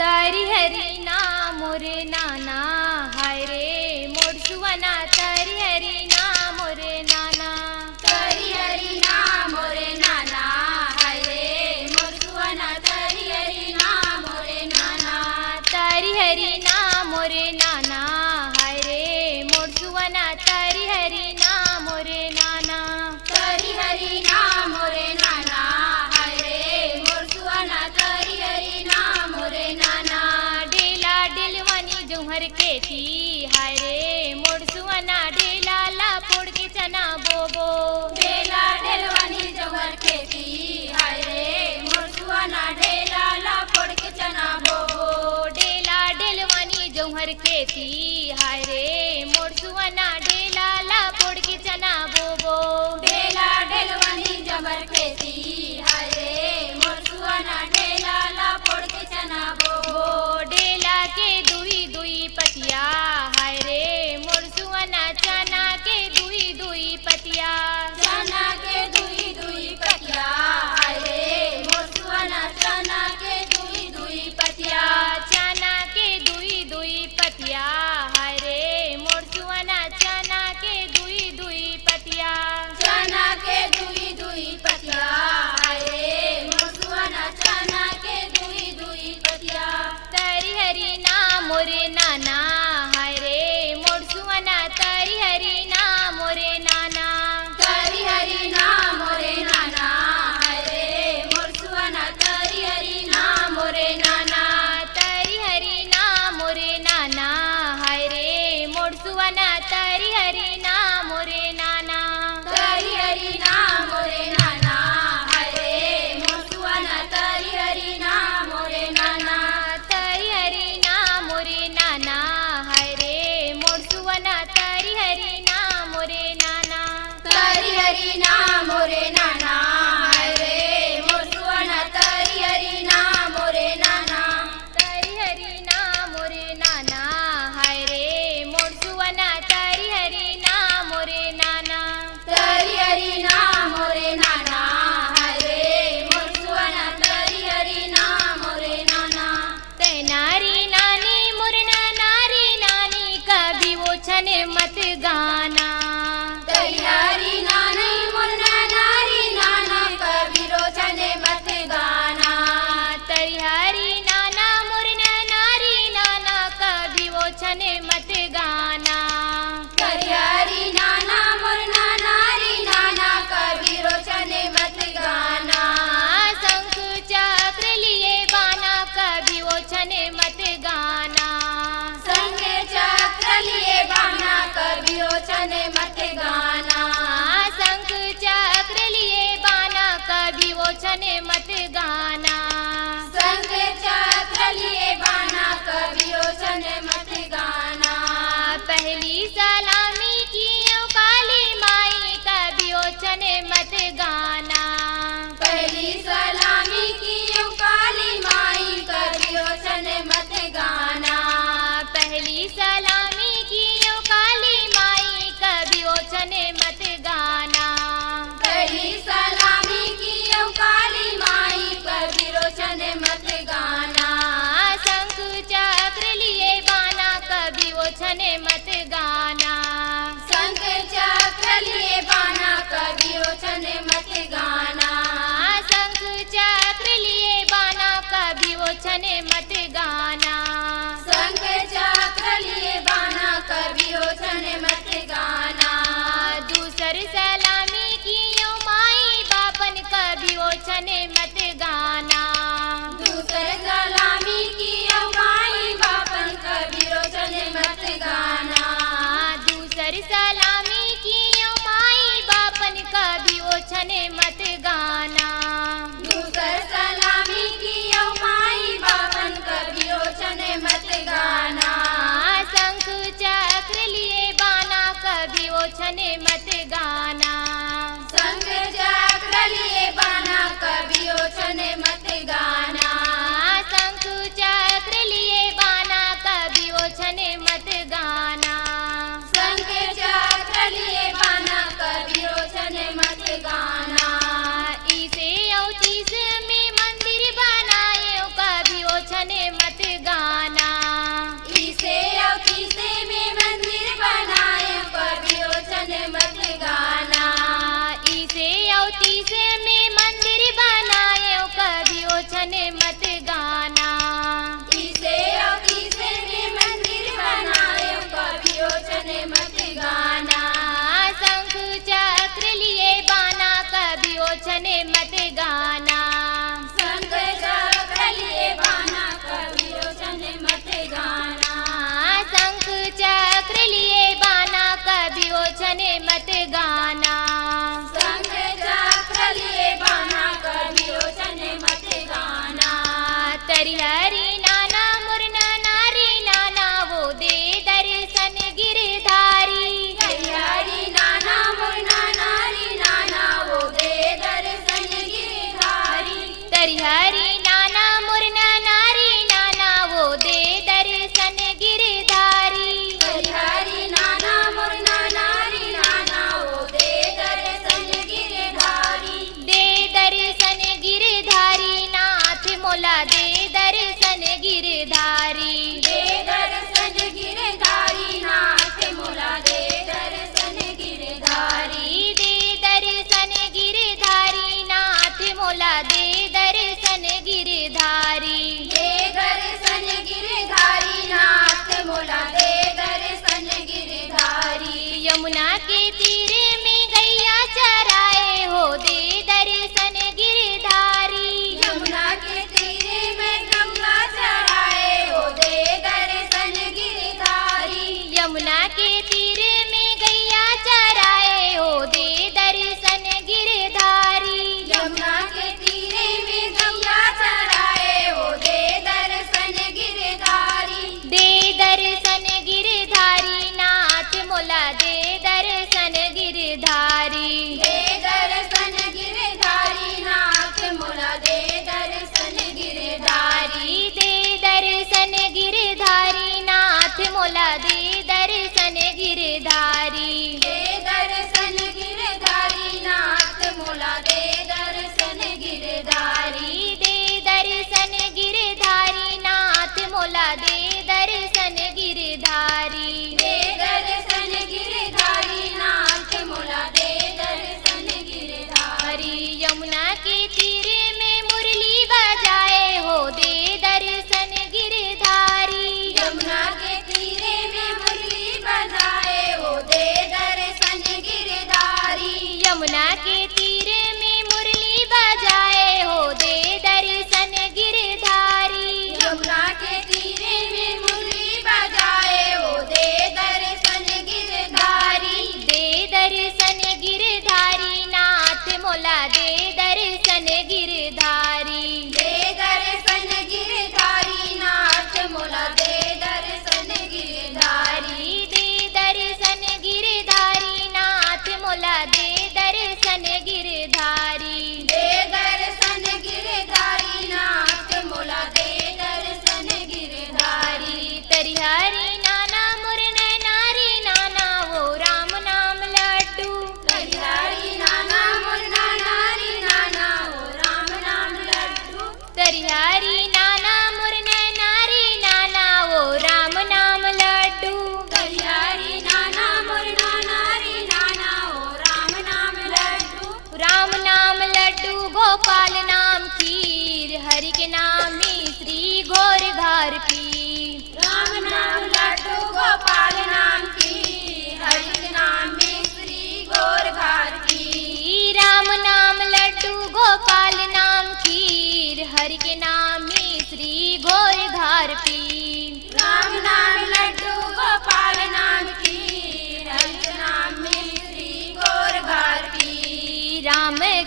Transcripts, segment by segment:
तारी हरी नाम मोरे नाना, हाय रे मोर सुवना तारी हरी नाम मोरे नाना। तारी हरी नाम मोरे नाना, हाय रे मोर सुवना तारी हरी नाम मोरे नाना। तारी हरी नाम मोरे नाना, हाय रे मोर सुवना तारी हरी नाम मोरे नाना। तारी हरी नाम मोरे नाना, हाय रे मोर सुवना तारी हरी नाम मोरे नाना। डेला डेलवानी जोहर के थी, हाय रे मोर सुवना डेला ला फोड़ के चना बोबो। डेला डेलवानी जोहर खेती, हाय रे मोर सुवना डेला ला फोड़ के चना बोबो। डेला डेलवानी जोहर के थी, हाय रे मोर सुवना डेला ला फोड़ के चना बोबो। डेला डेलवानी जोहर खेती, हाय रे मोर सुवना डेला ला फोड़ के चना बोबो। डेला के दुई दुई पतिया, हाय रे मोर सुवना चना के दुई दुई पतिया। चना के दुई दुई पतिया, हाय रे मोर सुवना चना के दुई दुई पतिया। चना के दुई दुई पतिया, हाय रे मोर सुवना चना के दुई दुई पतिया। चना के दुई दुई पतिया, हाय रे मोर सुवना चना के दुई दुई पतिया। तारी हरी नाम मोरे नाना, हाय रे मोर सुवना तारी हरी नाम मोरे नाना। तारी हरी नाम मोरे नाना, हाय रे मोर सुवना तारी हरी नाम मोरे नाना। तारी हरी नाम मोरे नाना, हाय रे मोर सुवना तारी हरी नाम मोरे नाना। तारी हरी नाम मोरे नाना, हाय रे मोर सुवना तारी हरी नाम मोरे नाना। तारी हरी नाम मोरे नाना, हाय रे मोर सुवना तारी हरी नाम मोरे नाना। तारी हरी नाम मोरे नाना, हाय रे मोर सुवना तारी हरी नाम मोरे नाना। तारी हरी नाम मोरे नाना, हाय रे मोर सुवना तारी हरी नाम मोरे नाना। तारी हरी नाम मोरे नाना, हाय रे मोर सुवना तारी हरी नाम मोरे नाना। तै नारी नानी मुरना नारी नानी, कभी वो छन मत गाना। तैयारी नानी मुन्ना नारी नाना, कभी रोचने मत गाना। तैयारी नाना मुरना नारी नाना, कभी वो छन मत गाना। तैयारी नाना मुन्ना नारी नाना, कभी रोचने मत गाना। शंख चक्र लिए बाना, कभी वो छन मत गाना। संग चक्र लिए बाना, कभी रोचने मत गाना। शंख चक्र लिए बाना, कभी वो छन मत गाना। संग चक्र लिए बाना, कभी रोचने मत गाना। पहली सलामी की ओ काली माई, कभी वो छन मत गाना। पहली सलामी की ओ काली माई, कभी रोचने मत गाना। पहली सलामी की ओ काली माई, कभी वो छन मत गाना। पहली सलामी की ओ काली माई, कभी रोचने मत गाना। शंख चक्र लिए बाना, कभी वो छन मत गाना। संग चक्र लिए बाना, कभी रोचने मत गाना। शंख चक्र लिए बाना, कभी वो छन मत गाना। संग चक्र लिए बाना, कभी रोचने मत गाना। दूसर सलामी की ओ माई बापन, कभी वो छन मत गाना। दूसरे सलामी की ओ माई बापन, कभी रोचने मत गाना। दूसर सलामी की ओ माई बापन, कभी वो छन मत गाना। दूसर सलामी की ओ माई बापन, कभी रोचने मत गाना। शंख चक्र लिए बाना, कभी वो छन मत गाना। संग चक्र लिए बाना, कभी रोचने मत गाना। शंख चक्र लिए बाना, कभी वो छन मत गाना। संग चक्र लिए बाना, कभी रोचने मत गाना।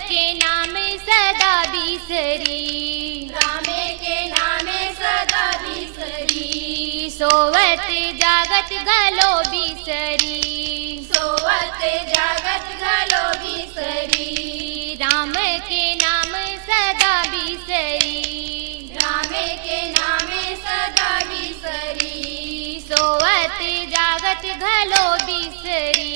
के नाम सदा बिसरी, राम के नाम सदा बिसरी, सोवत जागत गलो बिसरी, सोवत जागत गलो बिसरी, राम के नाम सदा बिसरी, राम के नाम सदा बिसरी, सोवत जागत गलो बिसरी,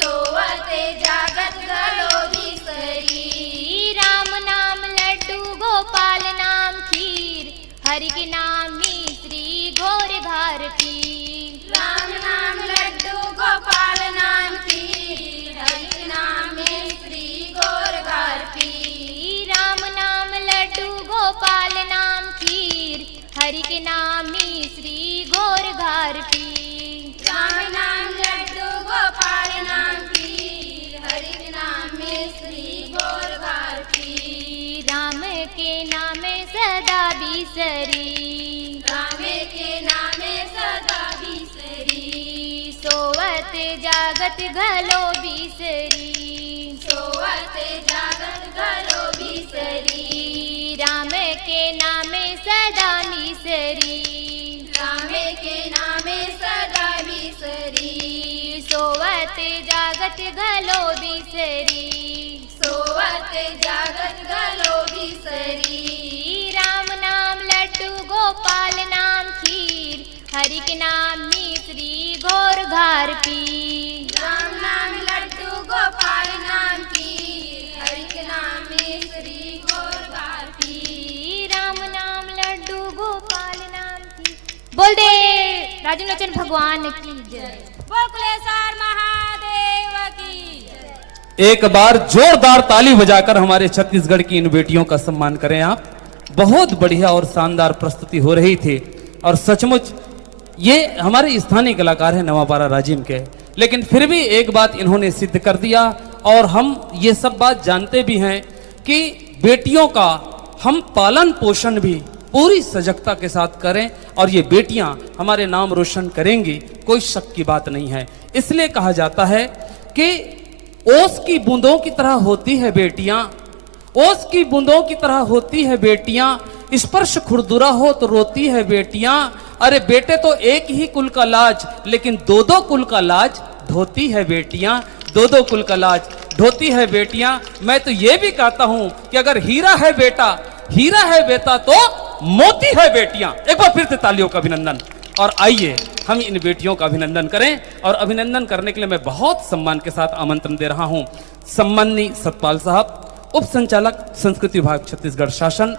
सोवत जागत गलो बिसरी, राम नाम लड्डू गोपाल नाम खीर, हरि के नाम मिश्री घोर घार पीर, राम नाम लड्डू गोपाल नाम खीर, हरि के नाम मिश्री घोर घार पीर, राम नाम लड्डू गोपाल नाम खीर, हरि के नाम मिश्री घोर घार पीर, राम नाम लड्डू गोपाल नाम खीर, हरि के नाम मिश्री घोर घार पीर, राम के नाम सदा बिसरी, राम के नाम सदा बिसरी, सोवत जागत गलो बिसरी, सोवत जागत गलो बिसरी, राम के नाम सदा बिसरी, राम के नाम सदा बिसरी, सोवत जागत गलो बिसरी, सोवत जागत गलो बिसरी, राम नाम लड्डू गोपाल नाम खीर, हरि के नाम मिश्री घोर घार पीर, राम नाम लड्डू गोपाल नाम खीर, हरि के नाम मिश्री घोर घार पीर, राम नाम लड्डू गोपाल नाम खीर। बोल दे राजू लोचन भगवान की जय। बोल कुलेश्वर महादेव की जय। एक बार जोरदार ताली बजाकर हमारे छत्तीसगढ़ की इन बेटियों का सम्मान करें आप। बहुत बढ़िया और शानदार प्रस्तुति हो रही थी और सचमुच ये हमारे स्थानीय कलाकार हैं नवापारा राजिम के, लेकिन फिर भी एक बात इन्होंने सिद्ध कर दिया और हम ये सब बात जानते भी हैं कि बेटियों का हम पालन पोषण भी पूरी सजगता के साथ करें और ये बेटियां हमारे नाम रोशन करेंगी, कोई शक की बात नहीं है। इसलिए कहा जाता है कि ओस की बूंदों की तरह होती है बेटियां, ओस की बूंदों की तरह होती है बेटियां, स्पर्श खुरदुरा हो तो रोती है बेटियां। अरे बेटे तो एक ही कुल का लाज, लेकिन दो दो कुल का लाज ढोती है बेटियां, दो दो कुल का लाज ढोती है बेटियां। मैं तो ये भी कहता हूं कि अगर हीरा है बेटा, हीरा है बेटा तो मोती है बेटियां। एक बार फिर से तालियों का अभिनंदन। और आइए हम इन बेटियों का अभिनंदन करें, और अभिनंदन करने के लिए मैं बहुत सम्मान के साथ आमंत्रण दे रहा हूं सम्माननीय सतपाल साहब, उप संचालक संस्कृति विभाग छत्तीसगढ़ शासन,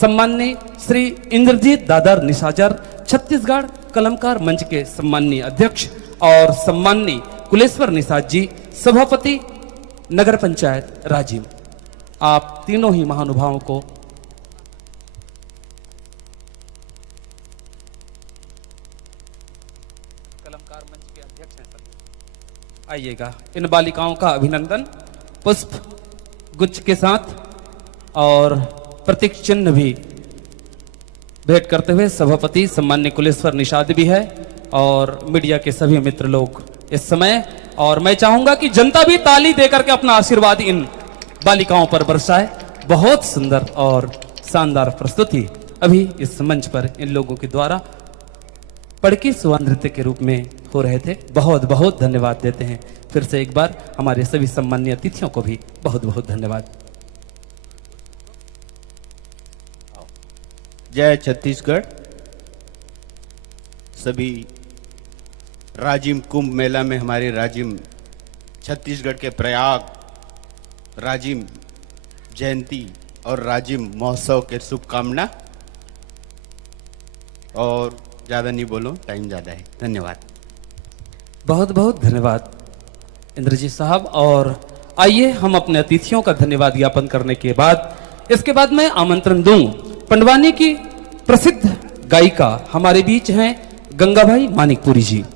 सम्माननीय श्री इंद्रजीत दादर निशाजर छत्तीसगढ़ कलमकार मंच के सम्माननीय अध्यक्ष, और सम्माननीय कुलेश्वर निषाद जी सभापति नगर पंचायत राजिम। आप तीनों ही महानुभावों को कलमकार मंच के अध्यक्ष हैं, आइएगा इन बालिकाओं का अभिनंदन पुष्प गुच्छ के साथ और प्रतीक चिन्ह भी भेंट करते हुए सभापति सम्माननीय कुलेश्वर निषाद भी है और मीडिया के सभी मित्र लोग इस समय। और मैं चाहूंगा कि जनता भी ताली देकर के अपना आशीर्वाद इन बालिकाओं पर बरसाए। बहुत सुंदर और शानदार प्रस्तुति अभी इस मंच पर इन लोगों के द्वारा पड़की सुवा नृत्य के रूप में हो रहे थे। बहुत बहुत धन्यवाद देते हैं फिर से एक बार हमारे सभी सम्मानीय अतिथियों को भी बहुत बहुत धन्यवाद। जय छत्तीसगढ़। सभी राजिम कुंभ मेला में हमारे राजिम छत्तीसगढ़ के प्रयाग राजिम जयंती और राजिम महोत्सव के शुभकामना। और ज़्यादा नहीं बोलो, टाइम ज़्यादा है। धन्यवाद। बहुत बहुत धन्यवाद इंद्रजीत साहब। और आइए हम अपने अतिथियों का धन्यवाद ज्ञापन करने के बाद इसके बाद मैं आमंत्रण दूं पंडवानी की प्रसिद्ध गायिका हमारे बीच हैं गंगाबाई मानिकपुरी जी।